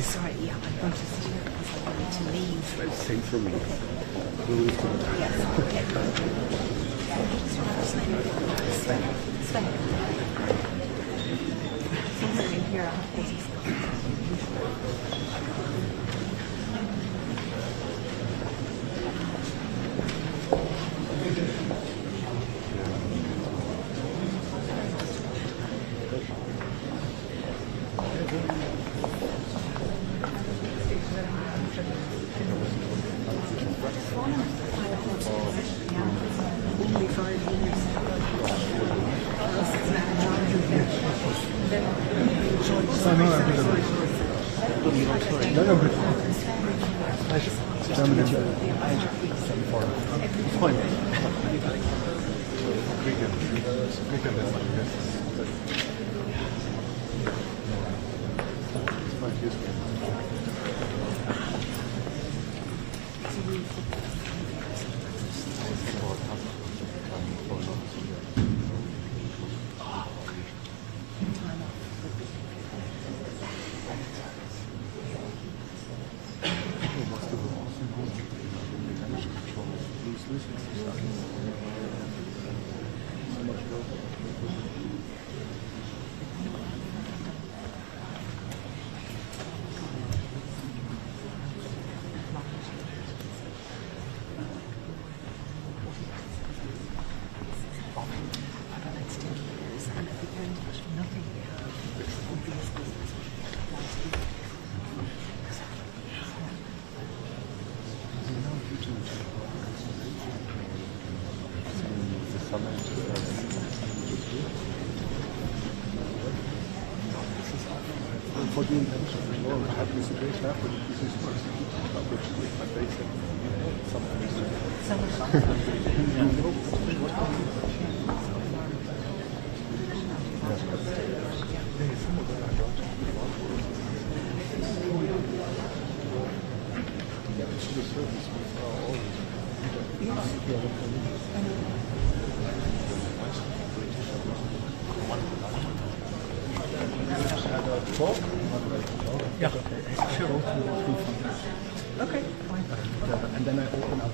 Sorry, yeah, I'm going to sit here because I wanted to leave. Same for me. Yes, okay. What's your first name? Sven. Sven. Somewhere in here I have places. We can and nothing obvious business. For the intention as well, I have the situation after the business first, which is my basic. Yeah, sure. Okay, fine. And then I open up.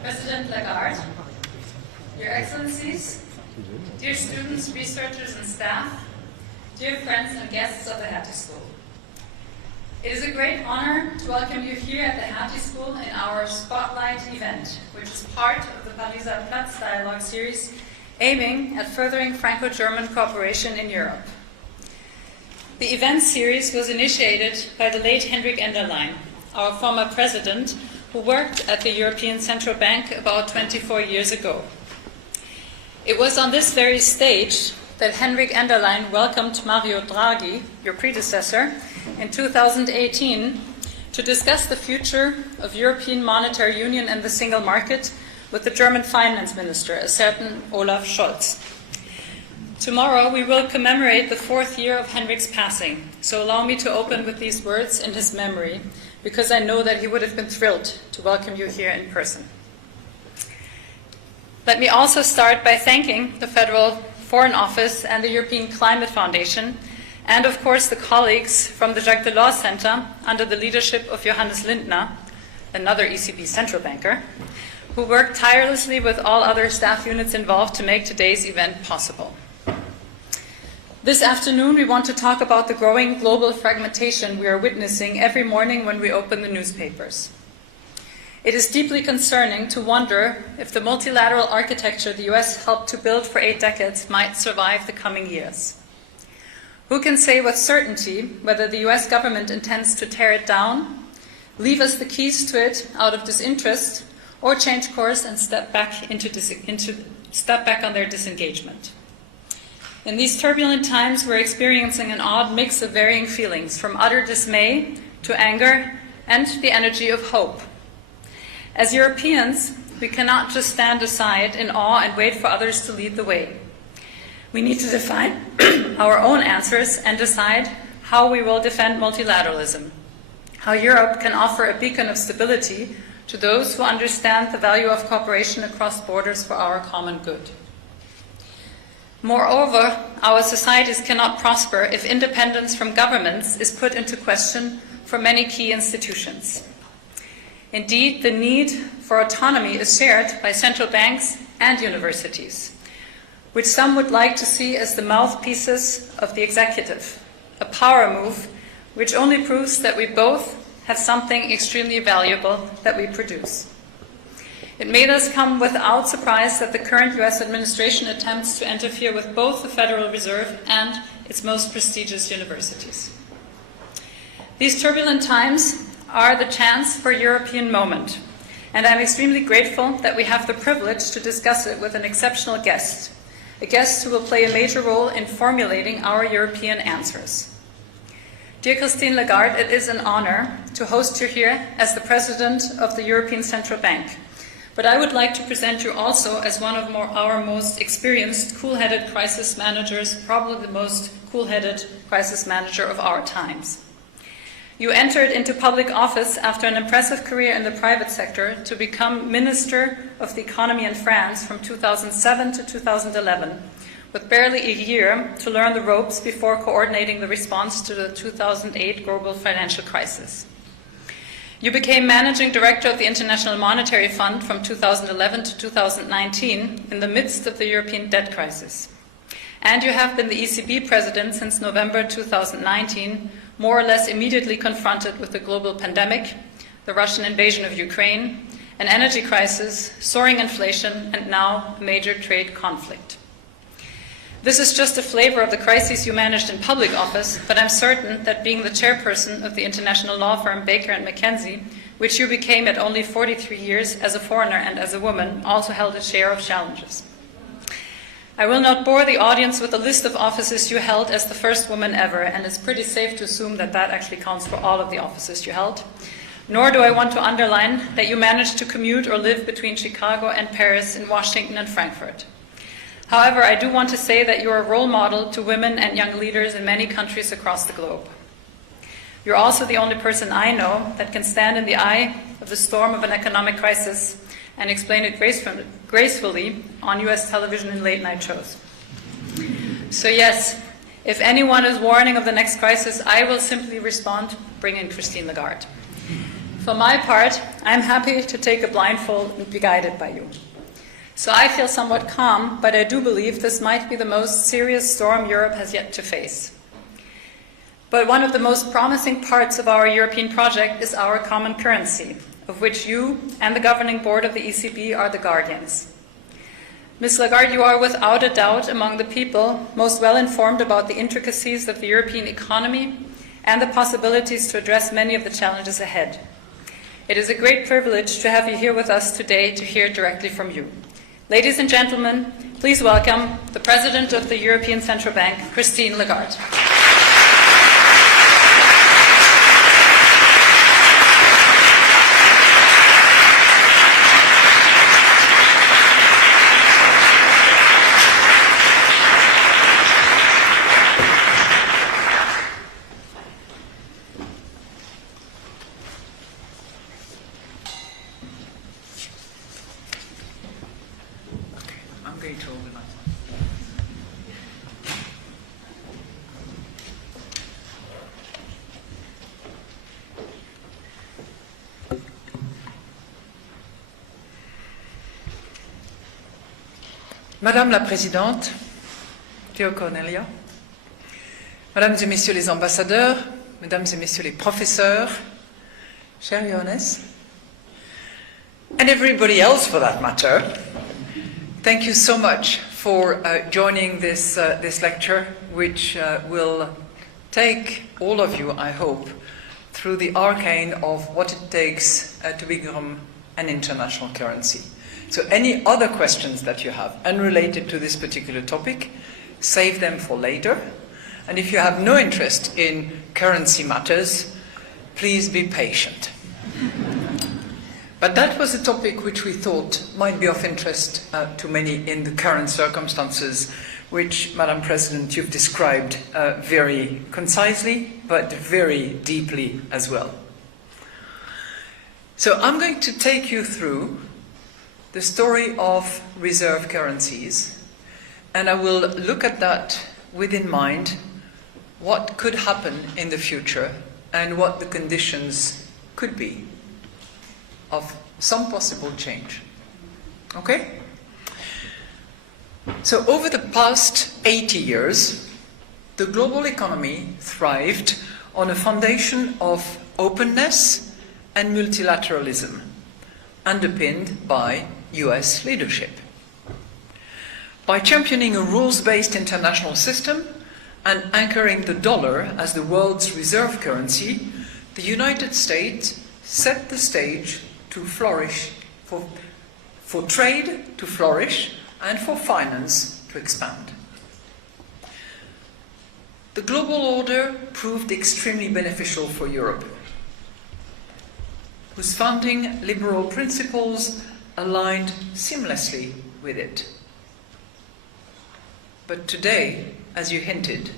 President Lagarde, Your Excellencies, dear students, researchers, and staff, dear friends and guests of the Hattie School. It is a great honor to welcome you here at the Hattie School in our Spotlight event, which is part of the Pariser Platz Dialogue series aiming at furthering Franco-German cooperation in Europe. The event series was initiated by the late Hendrik Enderlein, our former president, who worked at the European Central Bank about 24 years ago. It was on this very stage that Hendrik Enderlein welcomed Mario Draghi, your predecessor, in 2018 to discuss the future of European monetary union and the single market with the German finance minister, a certain Olaf Scholz. Tomorrow we will commemorate the 4th year of Hendrik's passing, so allow me to open with these words in his memory, because I know that he would have been thrilled to welcome you here in person. Let me also start by thanking the Federal Foreign Office and the European Climate Foundation, and of course the colleagues from the Jacques Delors Center under the leadership of Johannes Lindner, another ECB central banker, who worked tirelessly with all other staff units involved to make today's event possible. This afternoon, we want to talk about the growing global fragmentation we are witnessing every morning when we open the newspapers. It is deeply concerning to wonder if the multilateral architecture the US helped to build for 8 decades might survive the coming years. Who can say with certainty whether the US government intends to tear it down, leave us the keys to it out of disinterest, or change course and step back on their disengagement? In these turbulent times, we're experiencing an odd mix of varying feelings, from utter dismay to anger and the energy of hope. As Europeans, we cannot just stand aside in awe and wait for others to lead the way. We need to define our own answers and decide how we will defend multilateralism, how Europe can offer a beacon of stability to those who understand the value of cooperation across borders for our common good. Moreover, our societies cannot prosper if independence from governments is put into question for many key institutions. Indeed, the need for autonomy is shared by central banks and universities, which some would like to see as the mouthpieces of the executive, a power move which only proves that we both have something extremely valuable that we produce. It may thus come without surprise that the current US administration attempts to interfere with both the Federal Reserve and its most prestigious universities. These turbulent times are the chance for a European moment, And I'm extremely grateful that we have the privilege to discuss it with an exceptional guest, a guest who will play a major role in formulating our European answers. Dear Christine Lagarde, it is an honor to host you here as the President of the European Central Bank. But I would like to present you also as one of our most experienced, cool-headed crisis managers, probably the most cool-headed crisis manager of our times. You entered into public office after an impressive career in the private sector to become Minister of the Economy in France from 2007 to 2011, with barely a year to learn the ropes before coordinating the response to the 2008 global financial crisis. You became Managing Director of the International Monetary Fund from 2011 to 2019 in the midst of the European debt crisis. And you have been the ECB President since November 2019, more or less immediately confronted with the global pandemic, the Russian invasion of Ukraine, an energy crisis, soaring inflation, and now a major trade conflict. This is just a flavor of the crises you managed in public office, but I'm certain that being the chairperson of the international law firm Baker & McKenzie, which you became at only 43 years as a foreigner and as a woman, also held a share of challenges. I will not bore the audience with a list of offices you held as the first woman ever, and it's pretty safe to assume that that actually counts for all of the offices you held. Nor do I want to underline that you managed to commute or live between Chicago and Paris and Washington and Frankfurt. However, I do want to say that you are a role model to women and young leaders in many countries across the globe. You're also the only person I know that can stand in the eye of the storm of an economic crisis and explain it gracefully on US television in late-night shows. So yes, if anyone is warning of the next crisis, I will simply respond, bring in Christine Lagarde. For my part, I'm happy to take a blindfold and be guided by you. So I feel somewhat calm, but I do believe this might be the most serious storm Europe has yet to face. But one of the most promising parts of our European project is our common currency, of which you and the governing board of the ECB are the guardians. Ms. Lagarde, you are without a doubt among the people most well informed about the intricacies of the European economy and the possibilities to address many of the challenges ahead. It is a great privilege to have you here with us today to hear directly from you. Ladies and gentlemen, please welcome the President of the European Central Bank, Christine Lagarde. Madame la Présidente, dear Cornelia, Mesdames et Messieurs les ambassadeurs, Mesdames et Messieurs les professeurs, cher Johannes, and everybody else for that matter, thank you so much for joining this lecture, which will take all of you, I hope, through the arcane of what it takes to become an international currency. So any other questions that you have unrelated to this particular topic, save them for later. And if you have no interest in currency matters, please be patient. But that was a topic which we thought might be of interest to many in the current circumstances, which, Madam President, you've described very concisely, but very deeply as well. So I'm going to take you through the story of reserve currencies, and I will look at that with in mind what could happen in the future and what the conditions could be of some possible change. Okay? So over the past 80 years, the global economy thrived on a foundation of openness and multilateralism, underpinned by US leadership. By championing a rules-based international system and anchoring the dollar as the world's reserve currency, the United States set the stage to flourish for trade to flourish and for finance to expand. The global order proved extremely beneficial for Europe, whose founding liberal principles aligned seamlessly with it. But today, as you hinted,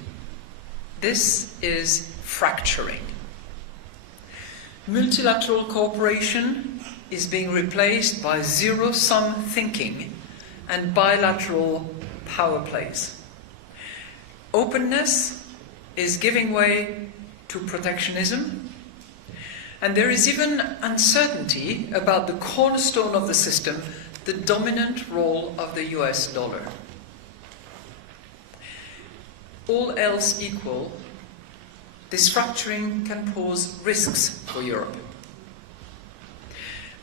this is fracturing. Multilateral cooperation is being replaced by zero-sum thinking and bilateral power plays. Openness is giving way to protectionism, and there is even uncertainty about the cornerstone of the system, the dominant role of the US dollar. All else equal, this fracturing can pose risks for Europe.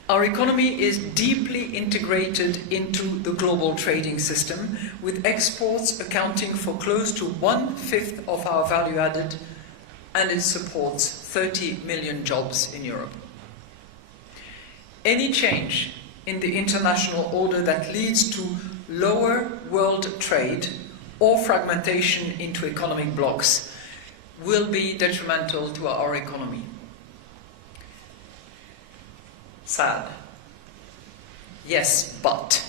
Our economy is deeply integrated into the global trading system, with exports accounting for close to 1/5 of our value added, and it supports 30 million jobs in Europe. Any change in the international order that leads to lower world trade or fragmentation into economic blocs will be detrimental to our economy. Sad. Yes, but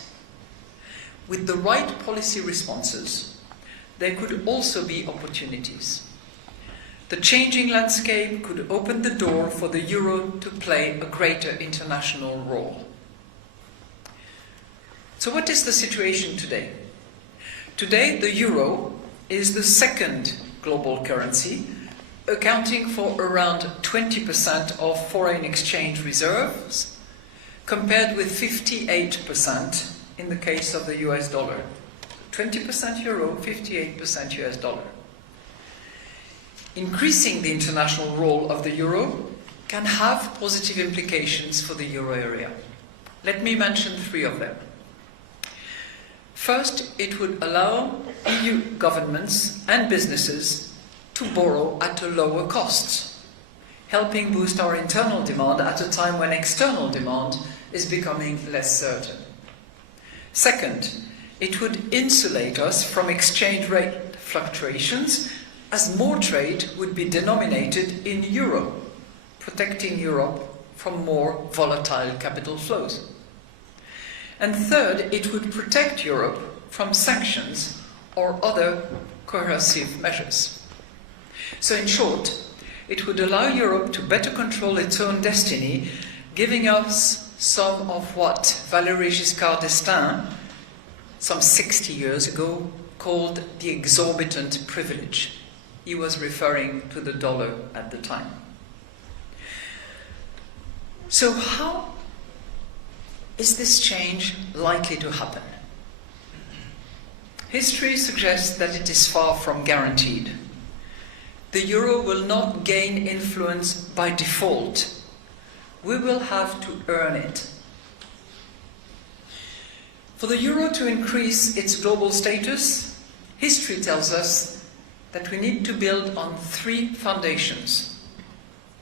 with the right policy responses, there could also be opportunities. The changing landscape could open the door for the euro to play a greater international role. So what is the situation today? Today, the euro is the second global currency, accounting for around 20% of foreign exchange reserves, compared with 58% in the case of the US dollar. 20% euro, 58% US dollar. Increasing the international role of the euro can have positive implications for the euro area. Let me mention 3 of them. First, it would allow EU governments and businesses to borrow at a lower cost, helping boost our internal demand at a time when external demand is becoming less certain. Second, it would insulate us from exchange rate fluctuations, as more trade would be denominated in euro, protecting Europe from more volatile capital flows. And third, it would protect Europe from sanctions or other coercive measures. So in short, it would allow Europe to better control its own destiny, giving us some of what Valéry Giscard d'Estaing, some 60 years ago, called the exorbitant privilege. He was referring to the dollar at the time. So how is this change likely to happen? History suggests that it is far from guaranteed. The euro will not gain influence by default. We will have to earn it. For the euro to increase its global status, history tells us that we need to build on 3 foundations,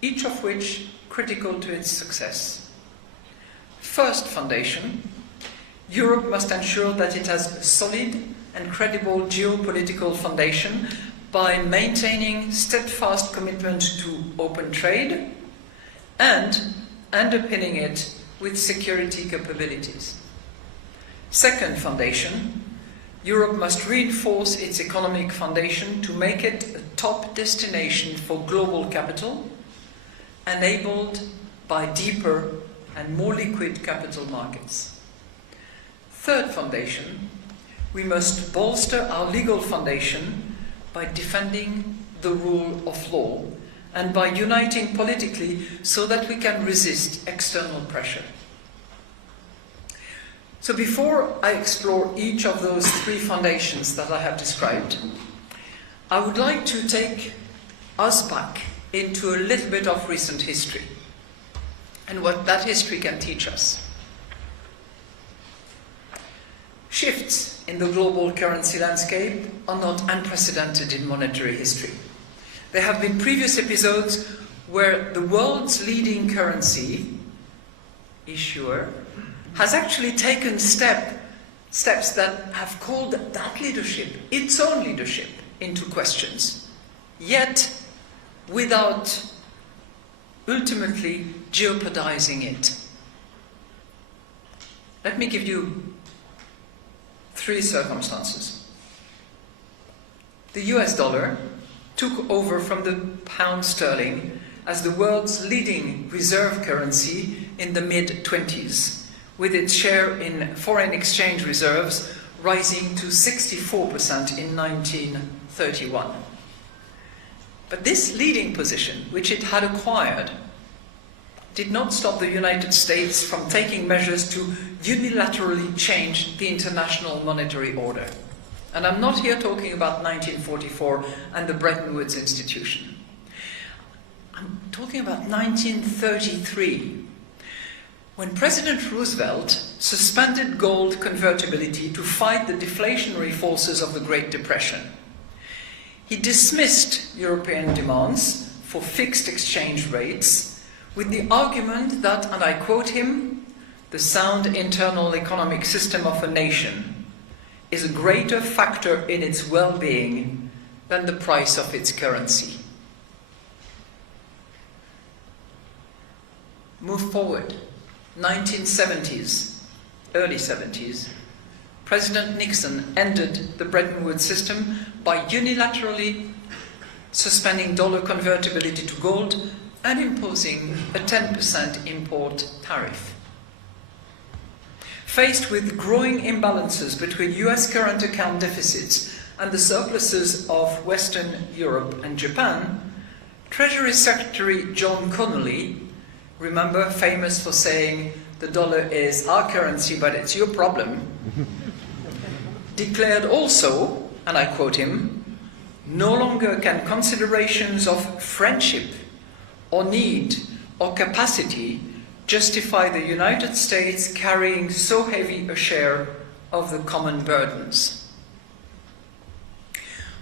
each of which critical to its success. First foundation, Europe must ensure that it has a solid and credible geopolitical foundation by maintaining steadfast commitment to open trade and underpinning it with security capabilities. Second foundation, Europe must reinforce its economic foundation to make it a top destination for global capital, enabled by deeper and more liquid capital markets. Third foundation, we must bolster our legal foundation by defending the rule of law and by uniting politically so that we can resist external pressure. So before I explore each of those 3 foundations that I have described, I would like to take us back into a little bit of recent history and what that history can teach us. Shifts in the global currency landscape are not unprecedented in monetary history. There have been previous episodes where the world's leading currency issuer has actually taken steps that have called that leadership, its own leadership, into questions, yet without ultimately jeopardizing it. Let me give you 3 circumstances. The US dollar took over from the pound sterling as the world's leading reserve currency in the mid-20s, with its share in foreign exchange reserves rising to 64% in 1931. But this leading position, which it had acquired, did not stop the United States from taking measures to unilaterally change the international monetary order. And I'm not here talking about 1944 and the Bretton Woods institution. I'm talking about 1933, when President Roosevelt suspended gold convertibility to fight the deflationary forces of the Great Depression. He dismissed European demands for fixed exchange rates with the argument that, and I quote him, "the sound internal economic system of a nation is a greater factor in its well-being than the price of its currency." Move forward, 1970s, early 70s, President Nixon ended the Bretton Woods system by unilaterally suspending dollar convertibility to gold and imposing a 10% import tariff. Faced with growing imbalances between US current account deficits and the surpluses of Western Europe and Japan, Treasury Secretary John Connolly, remember, famous for saying, "the dollar is our currency, but it's your problem," declared also, and I quote him, "no longer can considerations of friendship or need or capacity justify the United States carrying so heavy a share of the common burdens."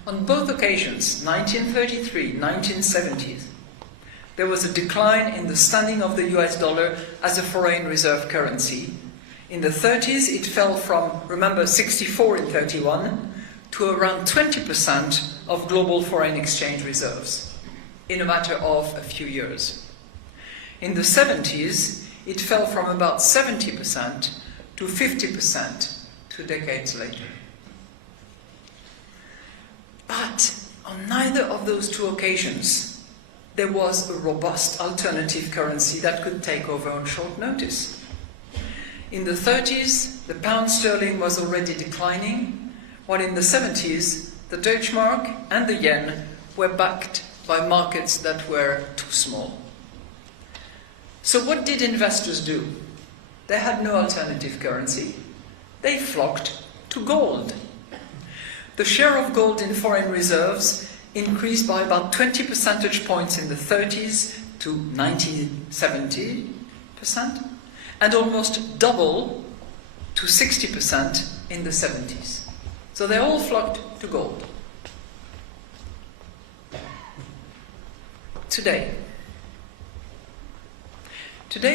On both occasions, 1933, 1970s, there was a decline in the standing of the US dollar as a foreign reserve currency. In the 30s, it fell from, remember, 64 in 31 to around 20% of global foreign exchange reserves in a matter of a few years. In the 70s, it fell from about 70% to 50% 2 decades later. But on neither of those 2 occasions, there was a robust alternative currency that could take over on short notice. In the 30s, the pound sterling was already declining, while in the 70s, the Deutschmark and the yen were backed by markets that were too small. So what did investors do? They had no alternative currency. They flocked to gold. The share of gold in foreign reserves increased by about 20 percentage points in the 30s to 70%, and almost double to 60% in the 70s. So they all flocked to gold. Today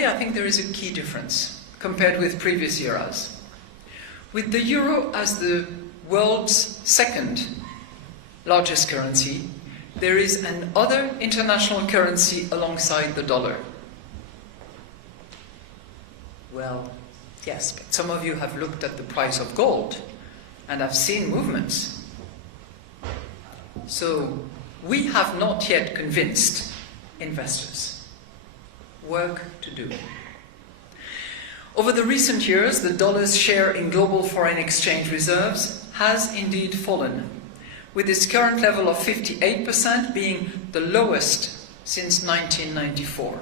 I think there is a key difference compared with previous eras. With the euro as the world's second largest currency, there is another international currency alongside the dollar. Well, yes, but some of you have looked at the price of gold and have seen movements. So we have not yet convinced investors. Work to do. Over the recent years, the dollar's share in global foreign exchange reserves has indeed fallen, with its current level of 58% being the lowest since 1994.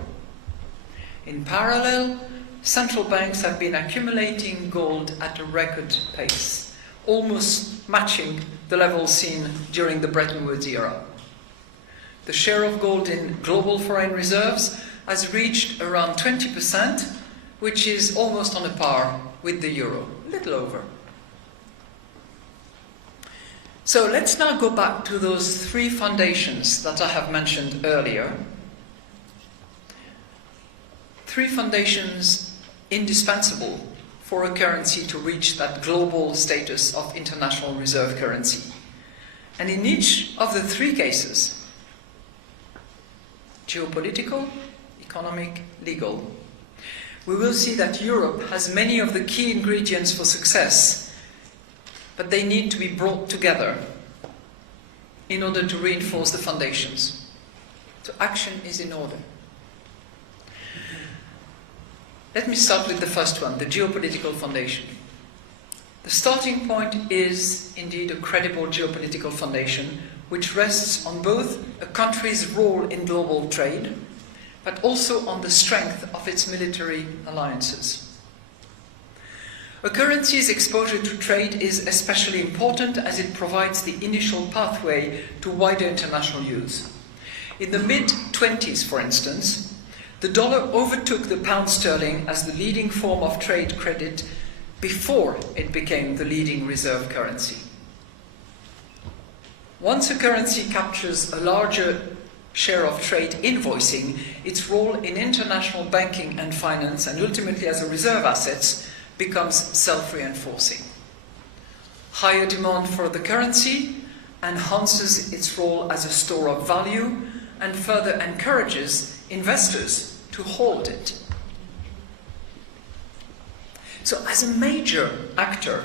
In parallel, central banks have been accumulating gold at a record pace, almost matching the levels seen during the Bretton Woods era. The share of gold in global foreign reserves has reached around 20%, which is almost on a par with the euro, a little over. So let's now go back to those 3 foundations that I have mentioned earlier. 3 foundations indispensable for a currency to reach that global status of international reserve currency. And in each of the three cases, geopolitical, economic, legal, we will see that Europe has many of the key ingredients for success, but they need to be brought together in order to reinforce the foundations. So action is in order. Let me start with the first one, the geopolitical foundation. The starting point is indeed a credible geopolitical foundation which rests on both a country's role in global trade, but also on the strength of its military alliances. A currency's exposure to trade is especially important as it provides the initial pathway to wider international use. In the mid-20s, for instance, the dollar overtook the pound sterling as the leading form of trade credit before it became the leading reserve currency. Once a currency captures a larger share of trade invoicing, its role in international banking and finance, and ultimately as a reserve asset, becomes self-reinforcing. Higher demand for the currency enhances its role as a store of value and further encourages investors to hold it. So as a major actor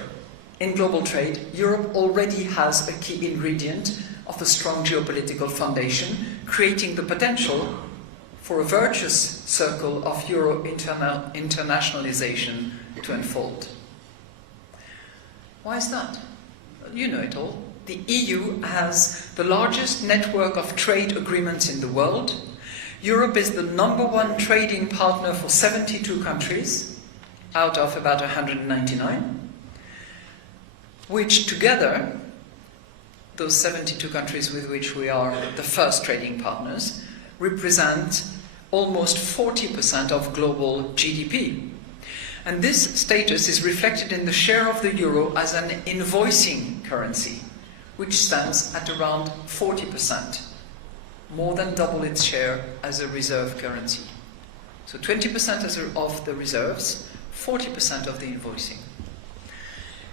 in global trade, Europe already has a key ingredient of a strong geopolitical foundation, creating the potential for a virtuous circle of Euro internationalization to unfold. Why is that? Well, you know it all. The EU has the largest network of trade agreements in the world. Europe is the #1 trading partner for 72 countries, out of about 199, which together, those 72 countries with which we are the first trading partners, represent almost 40% of global GDP. And this status is reflected in the share of the euro as an invoicing currency, which stands at around 40%, more than double its share as a reserve currency. So 20% of the reserves, 40% of the invoicing.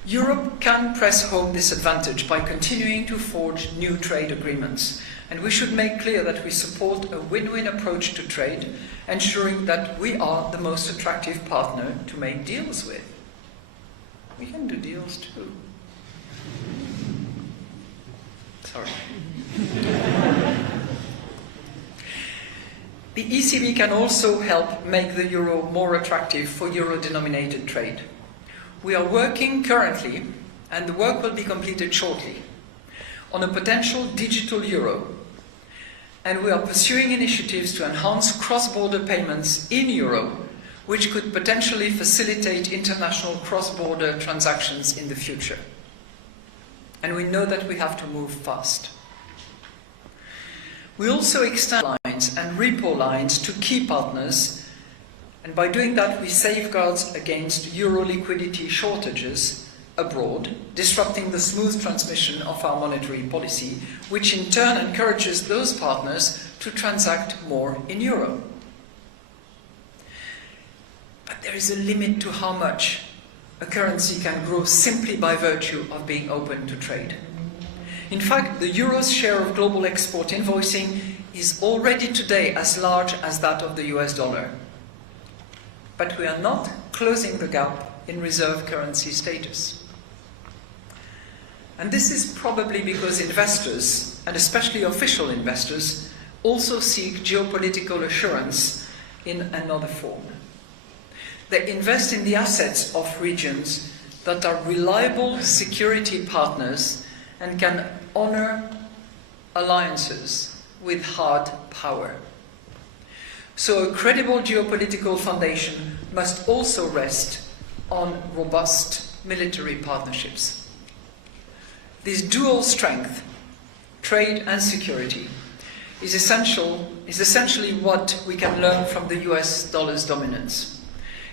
Europe can press home this advantage by continuing to forge new trade agreements, and we should make clear that we support a win-win approach to trade, ensuring that we are the most attractive partner to make deals with. We can do deals too. Sorry. The ECB can also help make the euro more attractive for euro-denominated trade. We are working currently, and the work will be completed shortly, on a potential digital euro, and we are pursuing initiatives to enhance cross-border payments in euro, which could potentially facilitate international cross-border transactions in the future. And we know that we have to move fast. We also extend lines and repo lines to key partners, and by doing that we safeguard against euro liquidity shortages abroad, disrupting the smooth transmission of our monetary policy, which in turn encourages those partners to transact more in euro. But there is a limit to how much a currency can grow simply by virtue of being open to trade. In fact, the euro's share of global export invoicing is already today as large as that of the US dollar. But we are not closing the gap in reserve currency status. And this is probably because investors, and especially official investors, also seek geopolitical assurance in another form. They invest in the assets of regions that are reliable security partners and can honor alliances with hard power. So a credible geopolitical foundation must also rest on robust military partnerships. This dual strength, trade and security, is essentially what we can learn from the US dollar's dominance.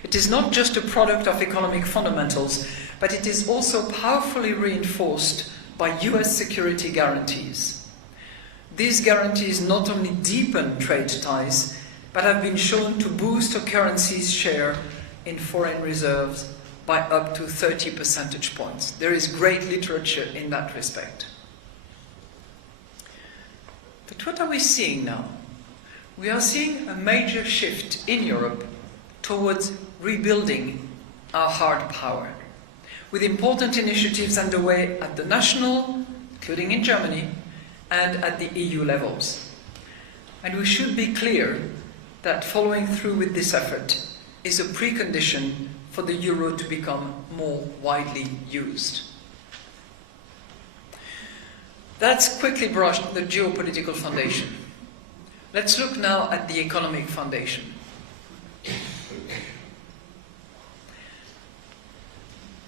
It is not just a product of economic fundamentals, but it is also powerfully reinforced by US security guarantees. These guarantees not only deepen trade ties, but have been shown to boost a currency's share in foreign reserves by up to 30 percentage points. There is great literature in that respect. But what are we seeing now? We are seeing a major shift in Europe towards rebuilding our hard power, with important initiatives underway at the national, including in Germany, and at the EU levels. And we should be clear that following through with this effort is a precondition for the euro to become more widely used. That's quickly brushed the geopolitical foundation. Let's look now at the economic foundation.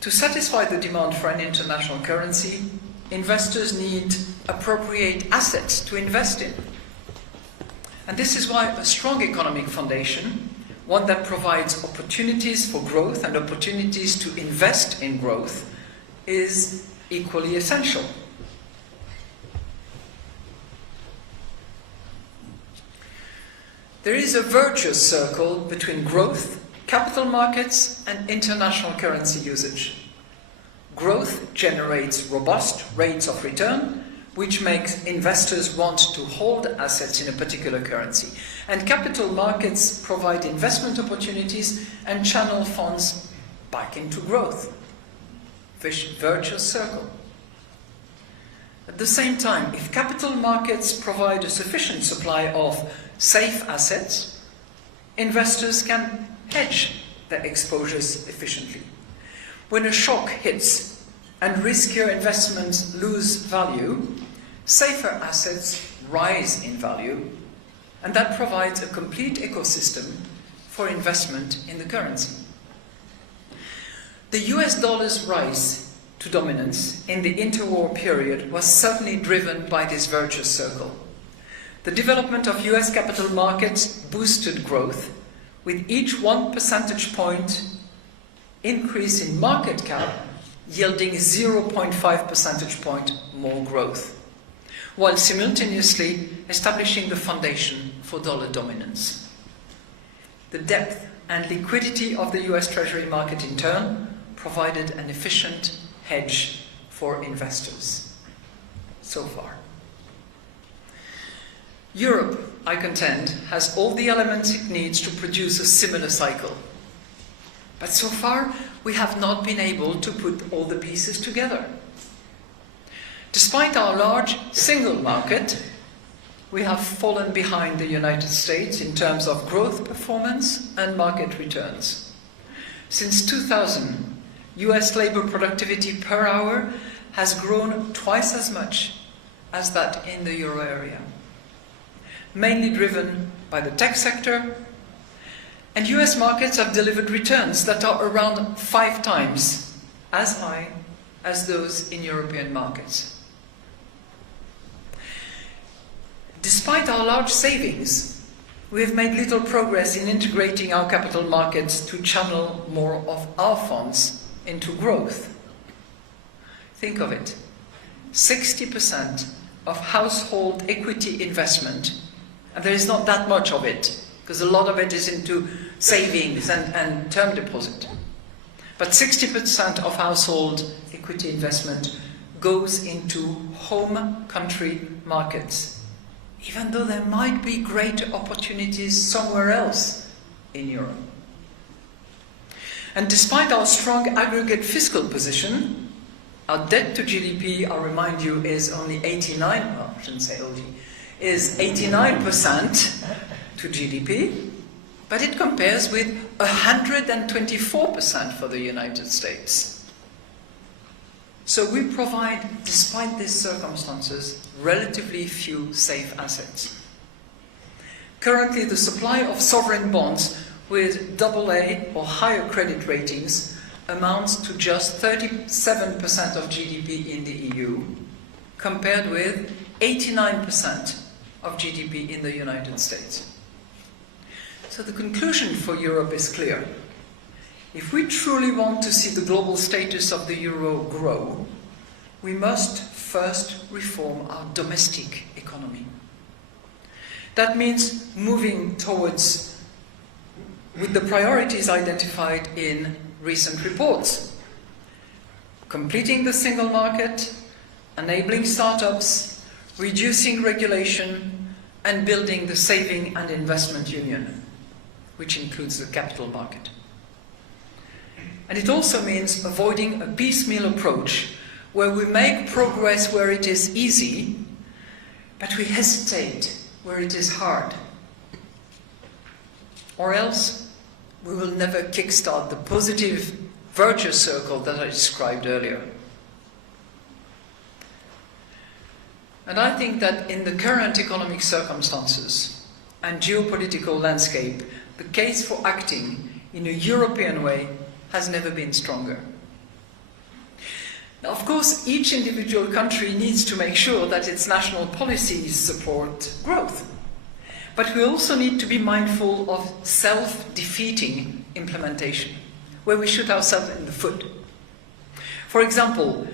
To satisfy the demand for an international currency, investors need appropriate assets to invest in. And this is why a strong economic foundation, one that provides opportunities for growth and opportunities to invest in growth, is equally essential. There is a virtuous circle between growth, capital markets, and international currency usage. Growth generates robust rates of return, which makes investors want to hold assets in a particular currency. And capital markets provide investment opportunities and channel funds back into growth. Virtuous circle. At the same time, if capital markets provide a sufficient supply of safe assets, investors can hedge their exposures efficiently. When a shock hits and riskier investments lose value, safer assets rise in value, and that provides a complete ecosystem for investment in the currency. The US dollar's rise to dominance in the interwar period was certainly driven by this virtuous circle. The development of US capital markets boosted growth, with each 1 percentage point increase in market cap yielding 0.5 percentage point more growth, while simultaneously establishing the foundation for dollar dominance. The depth and liquidity of the US Treasury market in turn provided an efficient hedge for investors so far. Europe, I contend, has all the elements it needs to produce a similar cycle. But so far, we have not been able to put all the pieces together. Despite our large single market, we have fallen behind the United States in terms of growth performance and market returns. Since 2000, US labor productivity per hour has grown twice as much as that in the euro area, mainly driven by the tech sector, and US markets have delivered returns that are around 5 times as high as those in European markets. Despite our large savings, we have made little progress in integrating our capital markets to channel more of our funds into growth. Think of it. 60% of household equity investment, and there is not that much of it, because a lot of it is into savings and term deposit. But 60% of household equity investment goes into home country markets, even though there might be greater opportunities somewhere else in Europe. And despite our strong aggregate fiscal position, our debt to GDP, I'll remind you, is only 89%, well, I shouldn't say OG, is 89% to GDP, but it compares with 124% for the United States. So we provide, despite these circumstances, relatively few safe assets. Currently, the supply of sovereign bonds with AA or higher credit ratings amounts to just 37% of GDP in the EU, compared with 89% of GDP in the United States. So the conclusion for Europe is clear. If we truly want to see the global status of the euro grow, we must first reform our domestic economy. That means moving towards, with the priorities identified in recent reports. Completing the single market, enabling startups, reducing regulation, and building the saving and investment union, which includes the capital market. And it also means avoiding a piecemeal approach where we make progress where it is easy, but we hesitate where it is hard. Or else we will never kickstart the positive virtuous circle that I described earlier. And I think that in the current economic circumstances and geopolitical landscape, the case for acting in a European way has never been stronger. Now, of course, each individual country needs to make sure that its national policies support growth. But we also need to be mindful of self-defeating implementation, where we shoot ourselves in the foot. For example,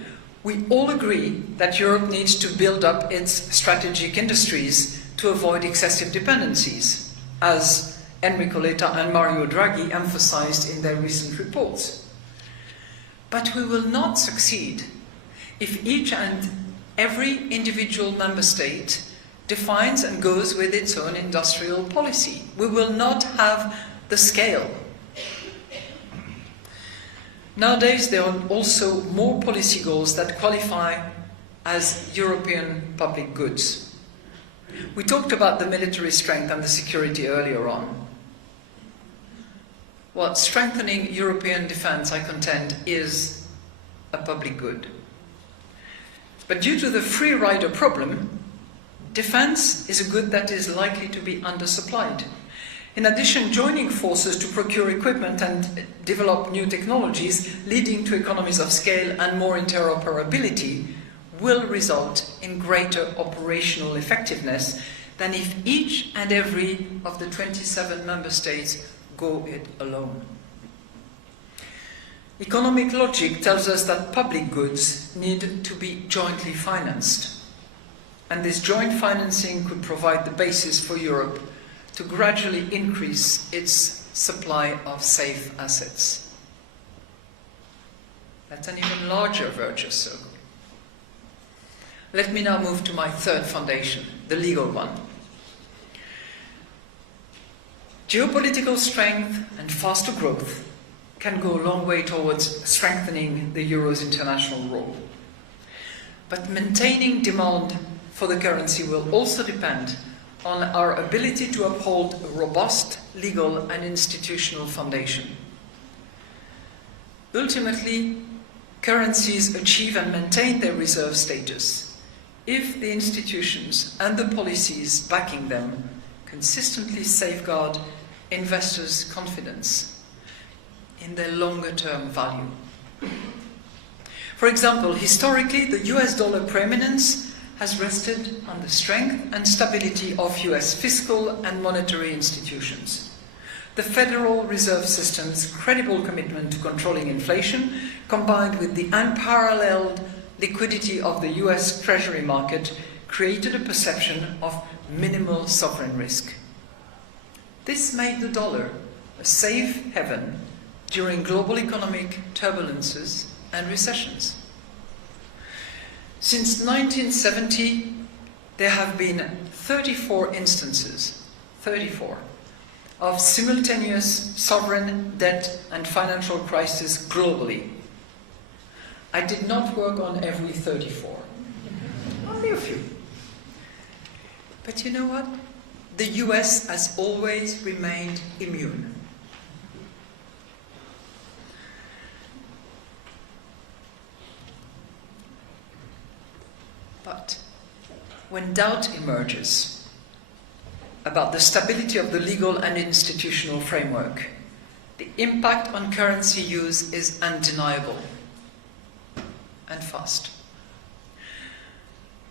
we all agree that Europe needs to build up its strategic industries to avoid excessive dependencies, as Enrico Letta and Mario Draghi emphasized in their recent reports. But we will not succeed if each and every individual member state defines and goes with its own industrial policy. We will not have the scale. Nowadays, there are also more policy goals that qualify as European public goods. We talked about the military strength and the security earlier on. Well, strengthening European defense, I contend, is a public good. But due to the free rider problem, defense is a good that is likely to be undersupplied. In addition, joining forces to procure equipment and develop new technologies, leading to economies of scale and more interoperability, will result in greater operational effectiveness than if each and every of the 27 member states go it alone. Economic logic tells us that public goods need to be jointly financed, and this joint financing could provide the basis for Europe to gradually increase its supply of safe assets. That's an even larger virtuous circle. Let me now move to my third foundation, the legal one. Geopolitical strength and faster growth can go a long way towards strengthening the euro's international role. But maintaining demand for the currency will also depend on our ability to uphold a robust legal and institutional foundation. Ultimately, currencies achieve and maintain their reserve status if the institutions and the policies backing them consistently safeguard investors' confidence in their longer-term value. For example, historically, the US dollar preeminence has rested on the strength and stability of US fiscal and monetary institutions. The Federal Reserve System's credible commitment to controlling inflation, combined with the unparalleled liquidity of the US Treasury market, created a perception of minimal sovereign risk. This made the dollar a safe haven during global economic turbulences and recessions. Since 1970, there have been 34 instances, 34, of simultaneous sovereign debt and financial crisis globally. I did not work on every 34, only a few. But you know what? The US has always remained immune. But when doubt emerges about the stability of the legal and institutional framework, the impact on currency use is undeniable and fast.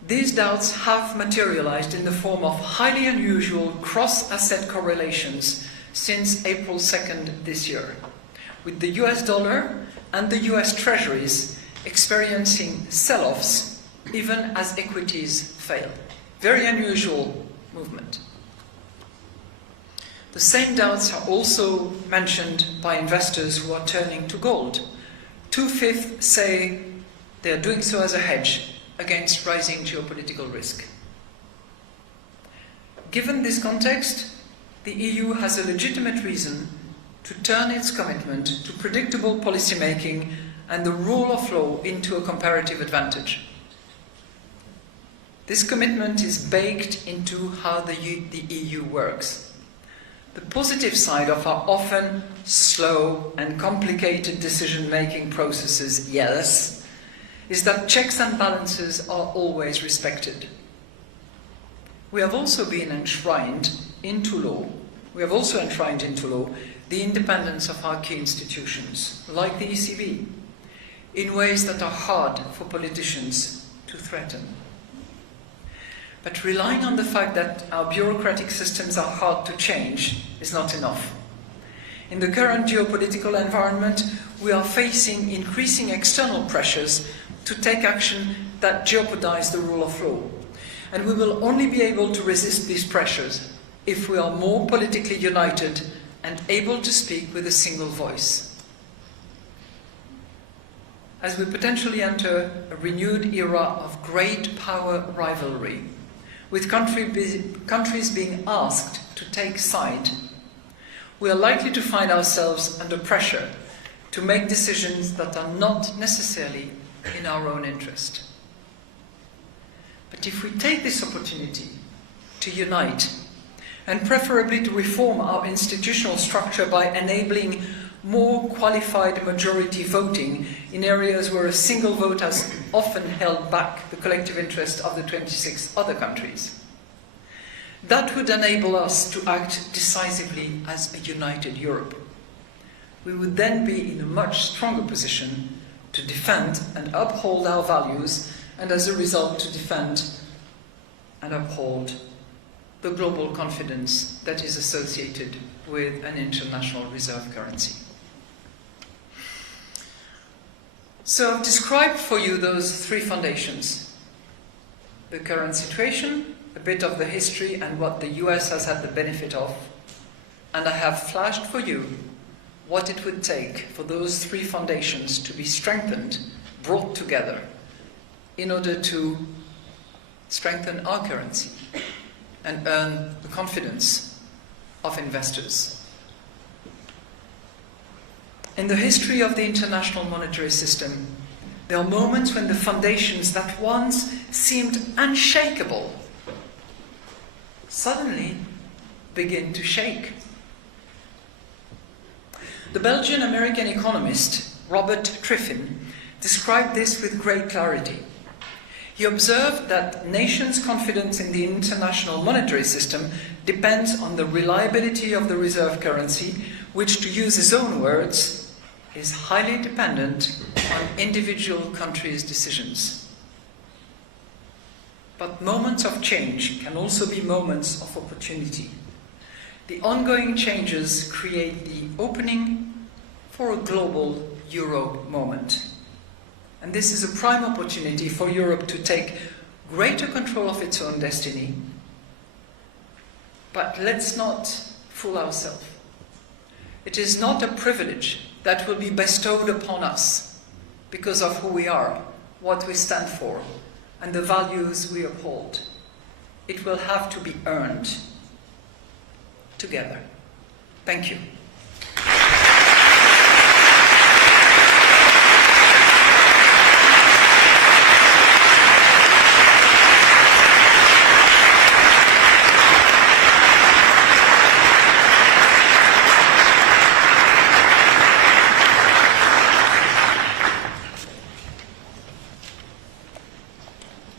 These doubts have materialized in the form of highly unusual cross-asset correlations since April 2nd this year, with the US dollar and the US Treasuries experiencing sell-offs even as equities fail. Very unusual movement. The same doubts are also mentioned by investors who are turning to gold. 2/5 say they are doing so as a hedge against rising geopolitical risk. Given this context, the EU has a legitimate reason to turn its commitment to predictable policy making and the rule of law into a comparative advantage. This commitment is baked into how the EU works. The positive side of our often slow and complicated decision-making processes, yes, is that checks and balances are always respected. We have also enshrined into law the independence of our key institutions, like the ECB, in ways that are hard for politicians to threaten. But relying on the fact that our bureaucratic systems are hard to change is not enough. In the current geopolitical environment, we are facing increasing external pressures to take action that jeopardize the rule of law. And we will only be able to resist these pressures if we are more politically united and able to speak with a single voice. As we potentially enter a renewed era of great power rivalry, with countries being asked to take side, we are likely to find ourselves under pressure to make decisions that are not necessarily in our own interest. But if we take this opportunity to unite, and preferably to reform our institutional structure by enabling more qualified majority voting in areas where a single vote has often held back the collective interest of the 26 other countries, that would enable us to act decisively as a united Europe. We would then be in a much stronger position to defend and uphold our values, and as a result to defend and uphold the global confidence that is associated with an international reserve currency. So I've described for you those three foundations: the current situation, a bit of the history and what the US has had the benefit of, and I have flashed for you what it would take for those three foundations to be strengthened, brought together, in order to strengthen our currency and earn the confidence of investors. In the history of the international monetary system, there are moments when the foundations that once seemed unshakable suddenly begin to shake. The Belgian-American economist Robert Triffin described this with great clarity. He observed that nations' confidence in the international monetary system depends on the reliability of the reserve currency, which, to use his own words, is highly dependent on individual countries' decisions. But moments of change can also be moments of opportunity. The ongoing changes create the opening for a global euro moment. And this is a prime opportunity for Europe to take greater control of its own destiny. But let's not fool ourselves. It is not a privilege that will be bestowed upon us because of who we are, what we stand for, and the values we uphold. It will have to be earned together. Thank you.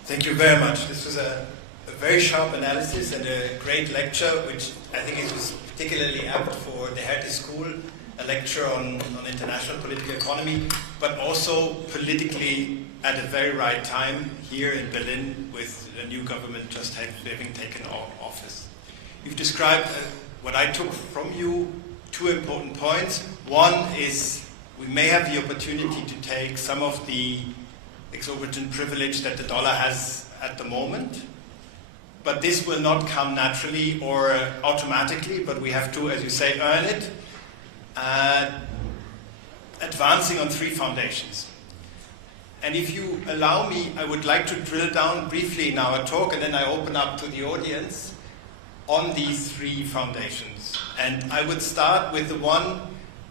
Thank you very much. This was a very sharp analysis and a great lecture, which I think it was particularly apt for the Hertie School, a lecture on international political economy, but also politically at a very right time here in Berlin with the new government just having taken office. You've described what I took from you, two important points. One is we may have the opportunity to take some of the exorbitant privilege that the dollar has at the moment but this will not come naturally or automatically, but we have to, as you say, earn it, advancing on three foundations. And if you allow me, I would like to drill down briefly in our talk, and then I open up to the audience on these three foundations. And I would start with the one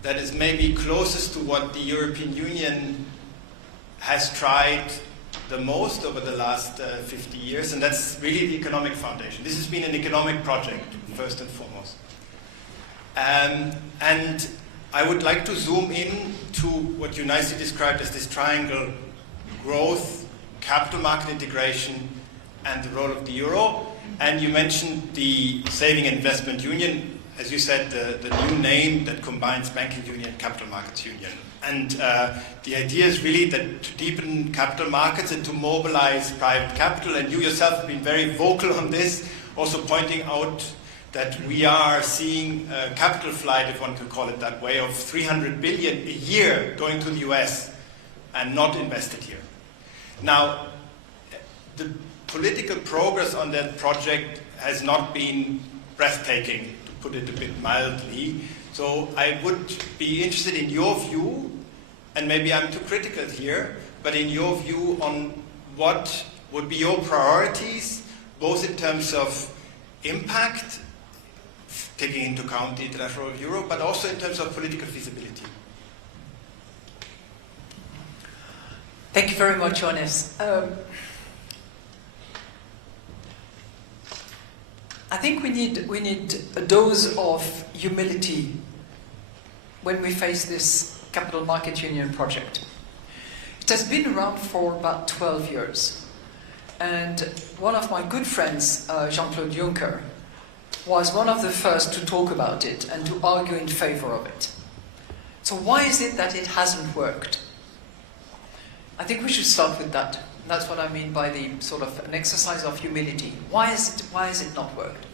that is maybe closest to what the European Union has tried the most over the last 50 years, and that's really the economic foundation. This has been an economic project, first and foremost. And I would like to zoom in to what you nicely described as this triangle: growth, capital market integration, and the role of the euro. And you mentioned the Saving and Investment Union, as you said, the new name that combines banking union and capital markets union. And the idea is really that to deepen capital markets and to mobilize private capital, and you yourself have been very vocal on this, also pointing out that we are seeing a capital flight, if one can call it that way, of 300 billion a year going to the US and not invested here. Now, the political progress on that project has not been breathtaking, to put it a bit mildly. So I would be interested in your view, and maybe I'm too critical here, but in your view on what would be your priorities, both in terms of impact, taking into account the international role of Europe, but also in terms of political feasibility. Thank you very much, Johannes. I think we need a dose of humility when we face this Capital Market Union project. It has been around for about 12 years. And one of my good friends, Jean-Claude Juncker, was one of the first to talk about it and to argue in favor of it. So why is it that it hasn't worked? I think we should start with that. That's what I mean by the sort of an exercise of humility. Why is it not worked?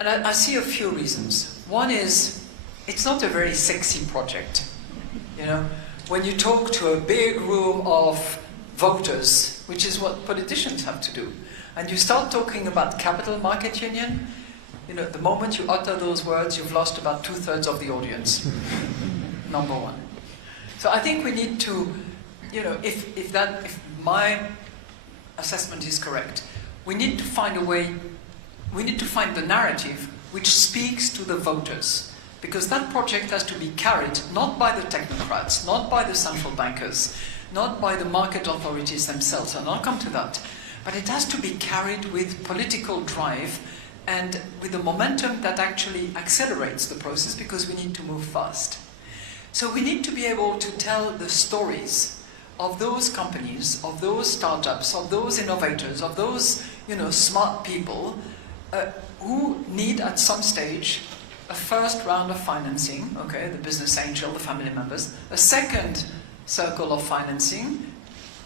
And I see a few reasons. One is, it's not a very sexy project. You know, when you talk to a big room of voters, which is what politicians have to do, and you start talking about capital market union, you know, the moment you utter those words, you've lost about 2/3 of the audience. Number one. So I think we need to, you know, if my assessment is correct, we need to find a way, we need to find the narrative which speaks to the voters. Because that project has to be carried not by the technocrats, not by the central bankers, not by the market authorities themselves, and I'll come to that. But it has to be carried with political drive and with a momentum that actually accelerates the process, because we need to move fast. So we need to be able to tell the stories of those companies, of those startups, of those innovators, of those, you know, smart people who need at some stage a first round of financing, okay, the business angel, the family members, a second circle of financing,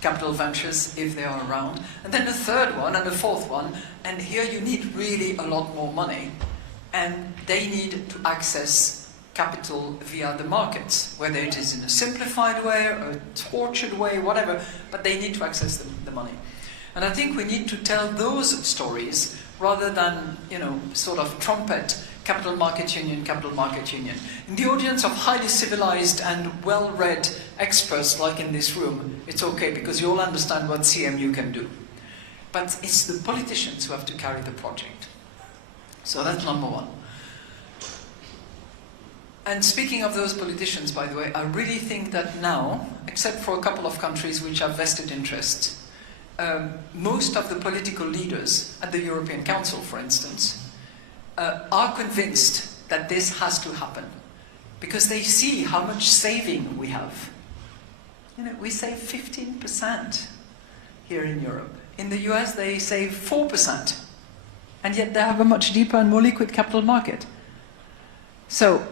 capital ventures if they are around, and then a third one and a fourth one, and here you need really a lot more money, and they need to access capital via the markets, whether it is in a simplified way or a tortured way, whatever, but they need to access the money. And I think we need to tell those stories rather than, you know, sort of trumpet capital market union, capital market union. In the audience of highly civilized and well-read experts like in this room, it's okay because you all understand what CMU can do. But it's the politicians who have to carry the project. So that's number one. And speaking of those politicians, by the way, I really think that now, except for a couple of countries which have vested interests, most of the political leaders at the European Council, for instance, are convinced that this has to happen because they see how much saving we have. You know, we save 15% here in Europe. In the US, they save 4%, and yet they have a much deeper and more liquid capital market. So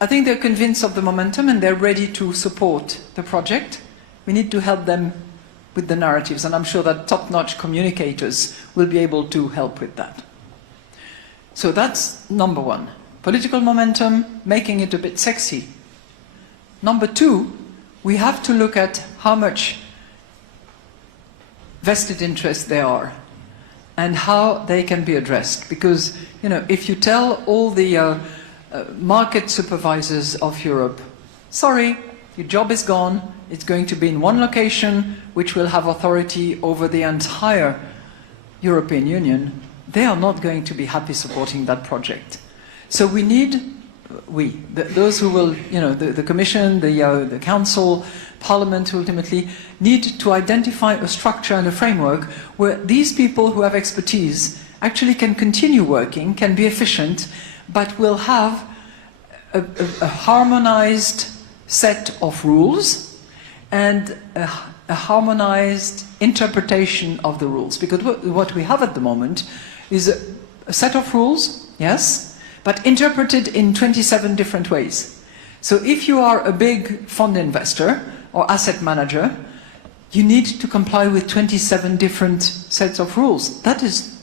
I think they're convinced of the momentum and they're ready to support the project. We need to help them with the narratives, and I'm sure that top-notch communicators will be able to help with that. So that's number one. Political momentum, making it a bit sexy. Number two, we have to look at how much vested interest there are. and how they can be addressed. Because, you know, if you tell all the market supervisors of Europe, sorry, your job is gone, it's going to be in one location, which will have authority over the entire European Union, they are not going to be happy supporting that project. So we need, those who will, you know, the Commission, the Council, Parliament ultimately, need to identify a structure and a framework where these people who have expertise actually can continue working, can be efficient, but will have a harmonized set of rules and a harmonized interpretation of the rules. Because what we have at the moment is a set of rules, yes, but interpreted in 27 different ways. So if you are a big fund investor or asset manager, you need to comply with 27 different sets of rules. That is